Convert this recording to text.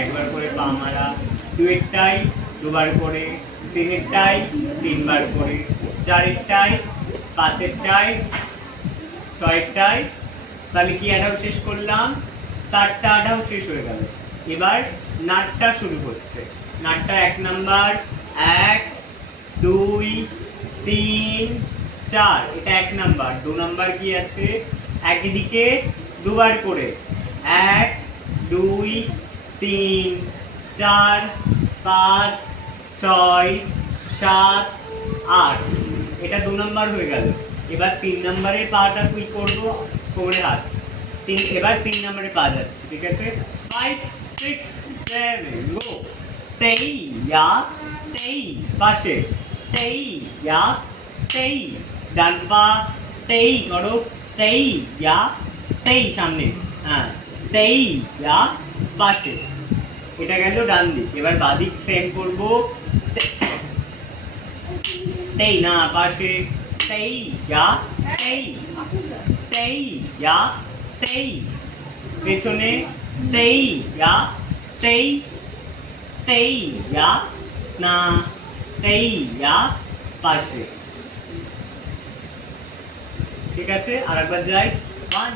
একবার করে পা মারা, দুয়েরটাই দুবার করে, তিনেরটাই তিনবার করে, চারেরটাই পাঁচেরটাই ছয়েরটাই। তাহলে কি অ্যাডাও শেষ করলাম, চারটা অ্যাডাও শেষ হয়ে গেল। এবার নাটটা শুরু হচ্ছে। নাটটা 1 নাম্বার, 1 2 3 4, এটা 1 নাম্বার। 2 নাম্বার কি আছে, একই দিকে দুবার করে, 1 2 3 4 5 6 7 8, এটা 2 নাম্বার হয়ে গেল। এবার 3 নাম্বারের পাটা কি করব, কোমরে হাত। এবার 3 নাম্বারে পা যাচ্ছে, ঠিক আছে। 5 6 7 গো। তেই ইয়া তেই, পাশে তেই ইয়া তেই, ডান পা তেই করো, তেই ইয়া তেই, সামনে, হ্যাঁ তেই ইয়া পাশে। এটা গেল ডান দিক। এবার বাদিক ফ্রেম করব, তেই না পাশে, তেই ইয়া তেই, তেই ইয়া তেই, পেছনে তেই ইয়া তেই, তেই ইয়া না তেই ইয়া পাশে, ঠিক আছে। আরেকবার যাই, 1